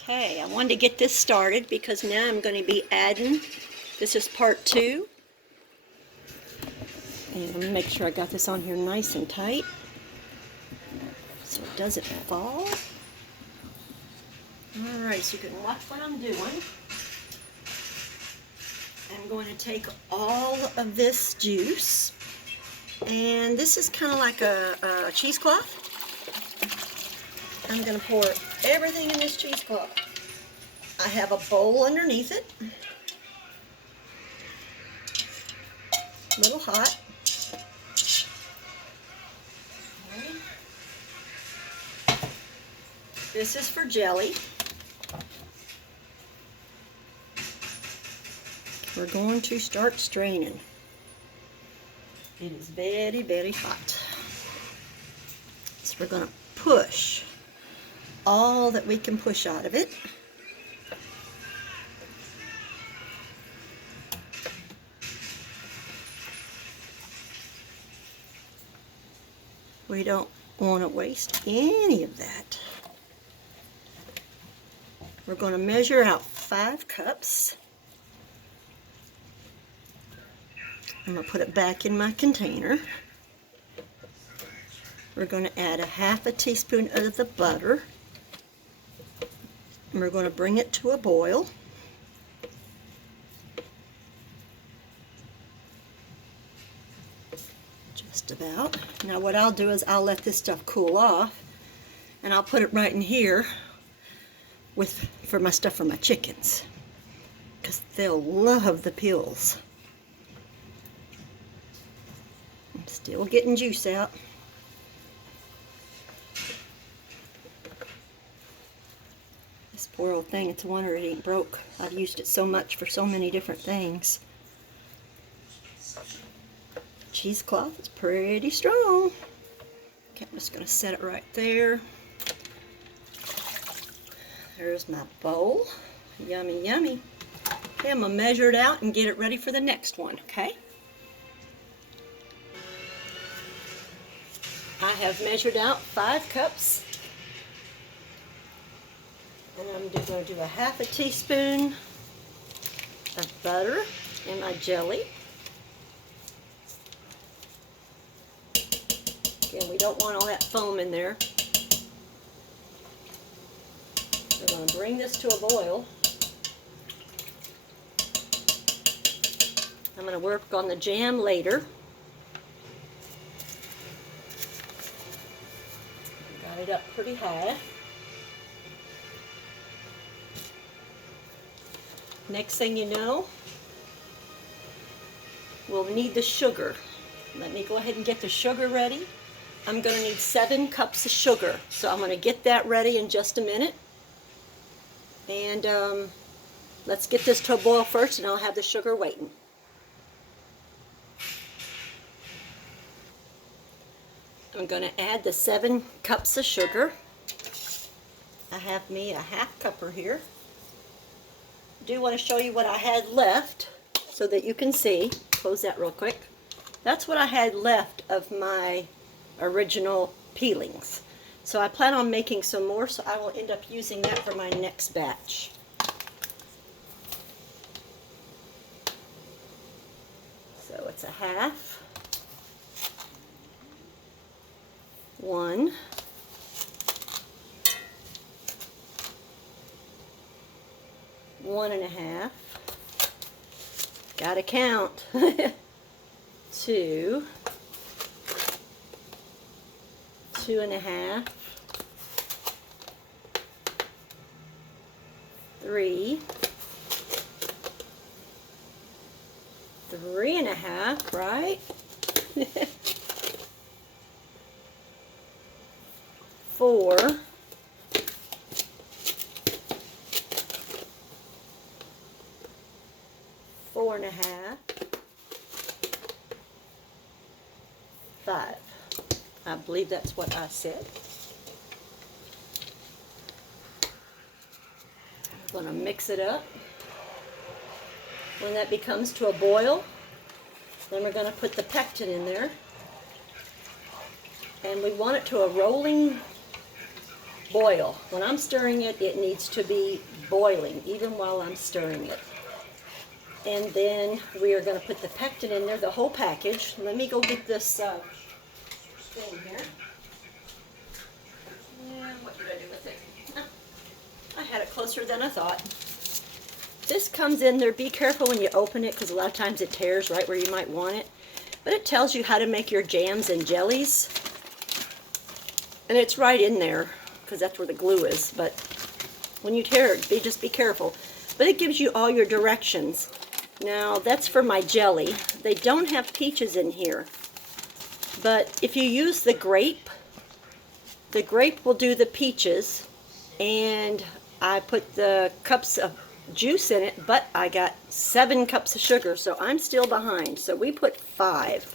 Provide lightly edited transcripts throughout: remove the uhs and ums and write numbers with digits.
Okay, I wanted to get this started because now I'm going to be adding, this is part 2. And let me make sure I got this on here nice and tight so it doesn't fall. Alright, so you can watch what I'm doing. I'm going to take all of this juice, and this is kind of like a cheesecloth. I'm going to pour everything in this cheesecloth. I have a bowl underneath it, a little hot. This is for jelly. We're going to start straining. It is very, very hot. So we're going to push all that we can push out of it. We don't want to waste any of that. We're going to measure out 5 cups. I'm going to put it back in my container. We're going to add 1/2 teaspoon of the butter. And we're going to bring it to a boil. Just about. Now what I'll do is I'll let this stuff cool off, and I'll put it right in here for my stuff for my chickens, because they'll love the peels. I'm still getting juice out. This poor old thing, it's a wonder it ain't broke. I've used it so much for so many different things. Cheesecloth is pretty strong. Okay, I'm just going to set it right there. There's my bowl. Yummy, yummy. Okay, I'm going to measure it out and get it ready for the next one, okay? I have measured out 5 cups. And I'm going to do 1/2 teaspoon of butter in my jelly. Again, we don't want all that foam in there. We're going to bring this to a boil. I'm going to work on the jam later. Got it up pretty high. Next thing you know, we'll need the sugar. Let me go ahead and get the sugar ready. I'm going to need 7 cups of sugar, so I'm going to get that ready in just a minute. And let's get this to a boil first, and I'll have the sugar waiting. I'm going to add the 7 cups of sugar. I have me a 1/2 cupper here. I do want to show you what I had left so that you can see. Close that real quick. That's what I had left of my original peelings. So I plan on making some more, so I will end up using that for my next batch. So it's 1/2, 1, 1.5, gotta count, 2, 2.5, 3, 3.5, right? 4, 4.5, 5. I believe that's what I said. I'm going to mix it up. When that becomes to a boil, then we're going to put the pectin in there. And we want it to a rolling boil. When I'm stirring it, it needs to be boiling, even while I'm stirring it. And then we are going to put the pectin in there, the whole package. Let me go get this thing here. And what did I do with it? I had it closer than I thought. This comes in there. Be careful when you open it because a lot of times it tears right where you might want it. But it tells you how to make your jams and jellies. And it's right in there because that's where the glue is. But when you tear it, just be careful. But it gives you all your directions. Now, that's for my jelly. They don't have peaches in here. But if you use the grape will do the peaches. And I put the cups of juice in it, but I got 7 cups of sugar, so I'm still behind. So we put 5.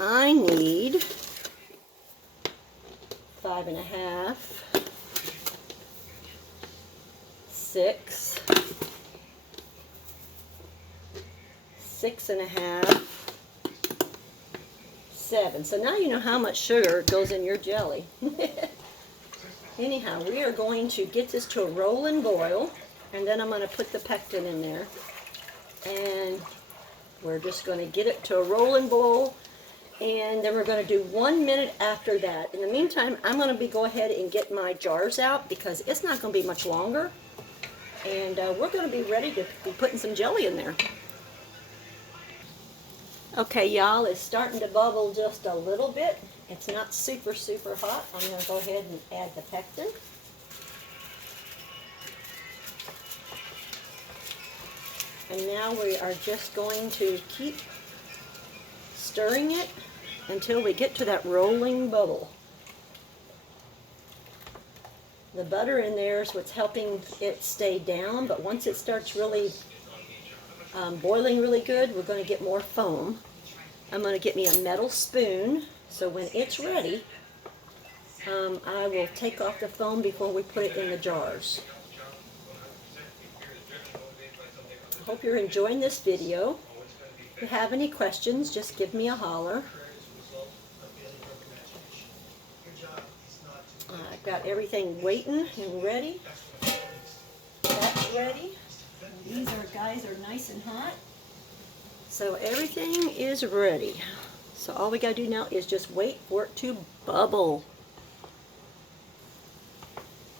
I need 5.5, 6, 6.5, 7. So now you know how much sugar goes in your jelly. Anyhow, we are going to get this to a rolling boil, and then I'm going to put the pectin in there. And we're just going to get it to a rolling boil, and then we're going to do 1 minute after that. In the meantime, I'm going to go ahead and get my jars out because it's not going to be much longer. And we're going to be ready to be putting some jelly in there. Okay, y'all, it's starting to bubble just a little bit. It's not super, super hot. I'm going to go ahead and add the pectin. And now we are just going to keep stirring it until we get to that rolling bubble. The butter in there is what's helping it stay down, but once it starts really boiling really good, we're going to get more foam. I'm going to get me a metal spoon, so when it's ready, I will take off the foam before we put it in the jars. I hope you're enjoying this video. If you have any questions, just give me a holler. I've got everything waiting and ready. That's ready. These guys are nice and hot. So everything is ready. So all we gotta do now is just wait for it to bubble.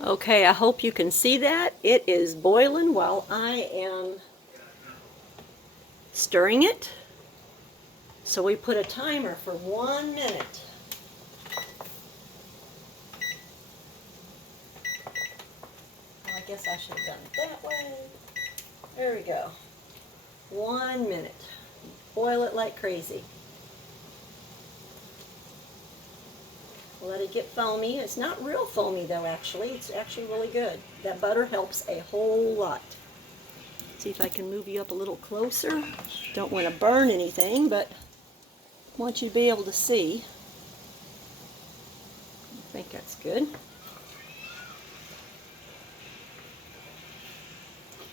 Okay, I hope you can see that. It is boiling while I am stirring it. So we put a timer for 1 minute. I guess I should have done it that way. There we go. 1 minute. Boil it like crazy. Let it get foamy. It's not real foamy though, actually. It's actually really good. That butter helps a whole lot. See if I can move you up a little closer. Don't want to burn anything, but want you to be able to see. I think that's good.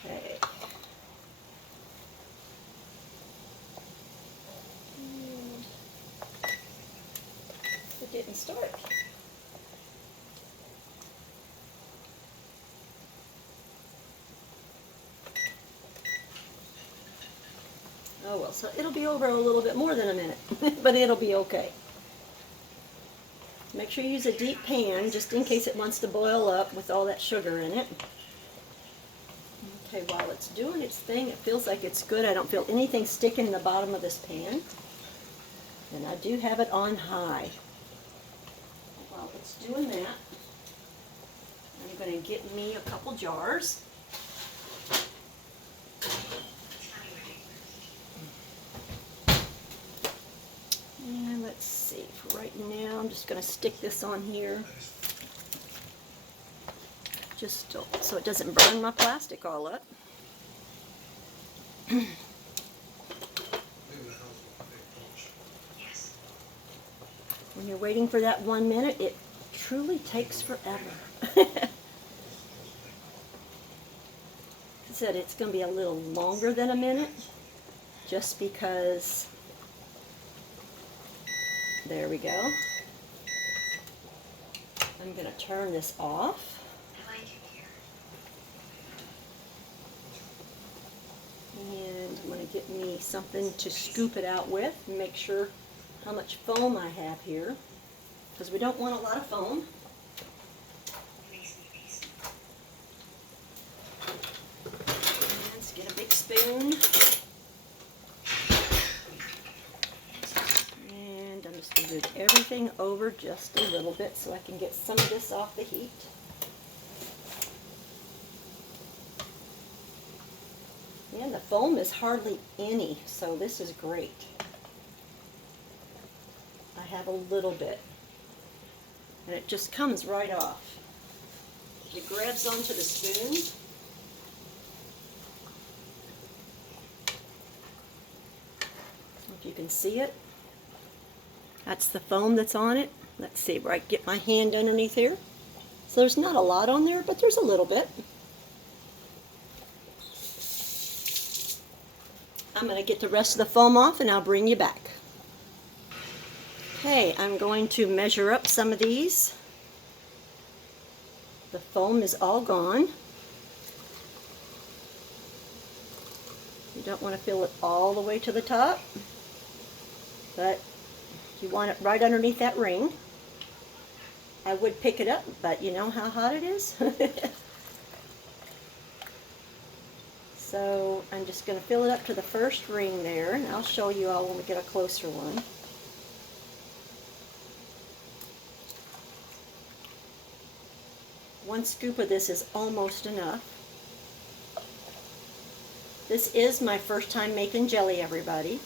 Okay. It didn't start. Oh well, so it'll be over a little bit more than a minute, but it'll be okay. Make sure you use a deep pan just in case it wants to boil up with all that sugar in it. Okay, while it's doing its thing, it feels like it's good. I don't feel anything sticking in the bottom of this pan. And I do have it on high. While it's doing that, I'm going to get me a couple jars. And let's see, for right now I'm just going to stick this on here. Just so it doesn't burn my plastic all up. When you're waiting for that 1 minute, it truly takes forever. I said it's going to be a little longer than a minute, just because, there we go. I'm going to turn this off. And I'm going to get me something to scoop it out with and make sure how much foam I have here, because we don't want a lot of foam. Let's get a big spoon. And I'm just going to move everything over just a little bit so I can get some of this off the heat. And the foam is hardly any, so this is great. I have a little bit, and it just comes right off. It grabs onto the spoon. If you can see it, that's the foam that's on it. Let's see where I can get my hand underneath here. So there's not a lot on there, but there's a little bit. I'm going to get the rest of the foam off and I'll bring you back. Okay, I'm going to measure up some of these. The foam is all gone. You don't want to fill it all the way to the top, but you want it right underneath that ring. I would pick it up, but you know how hot it is? So I'm just going to fill it up to the first ring there, and I'll show you all when we get a closer one. One scoop of this is almost enough. This is my first time making jelly, everybody.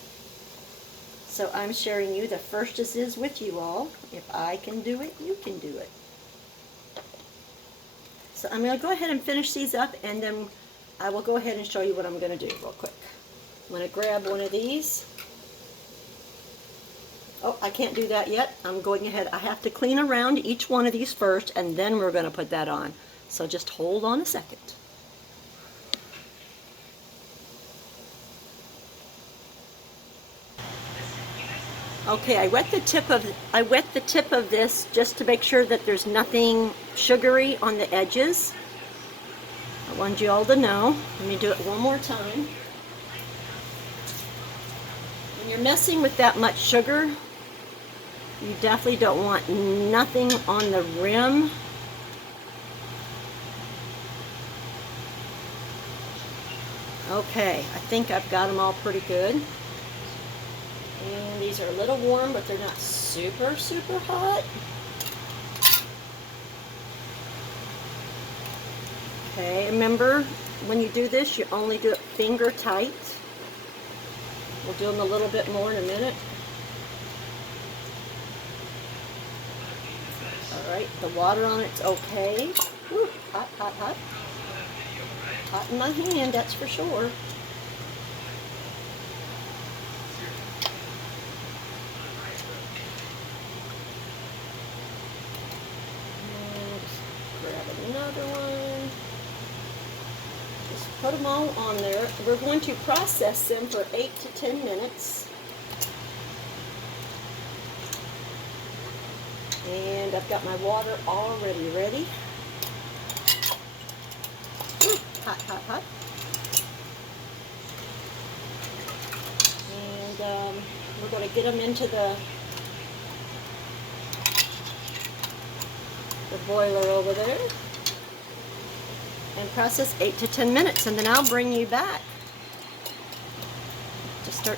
So I'm sharing you the first this is with you all. If I can do it, you can do it. So I'm going to go ahead and finish these up, and then I will go ahead and show you what I'm going to do real quick. I'm going to grab one of these. Oh, I can't do that yet. I'm going ahead. I have to clean around each one of these first, and then we're going to put that on. So just hold on a second. Okay, I wet the tip of this just to make sure that there's nothing sugary on the edges. I want you all to know. Let me do it one more time. When you're messing with that much sugar, you definitely don't want nothing on the rim. Okay, I think I've got them all pretty good. And these are a little warm, but they're not super, super hot. Okay, remember, when you do this, you only do it finger tight. We'll do them a little bit more in a minute. Alright, the water on it's okay. Woo, hot, hot, hot. Hot in my hand, that's for sure. Another one. Just put them all on there. We're going to process them for 8 to 10 minutes. And I've got my water already ready. Ooh, hot, hot, hot. And we're going to get them into the boiler over there and process 8 to 10 minutes, and then I'll bring you back to start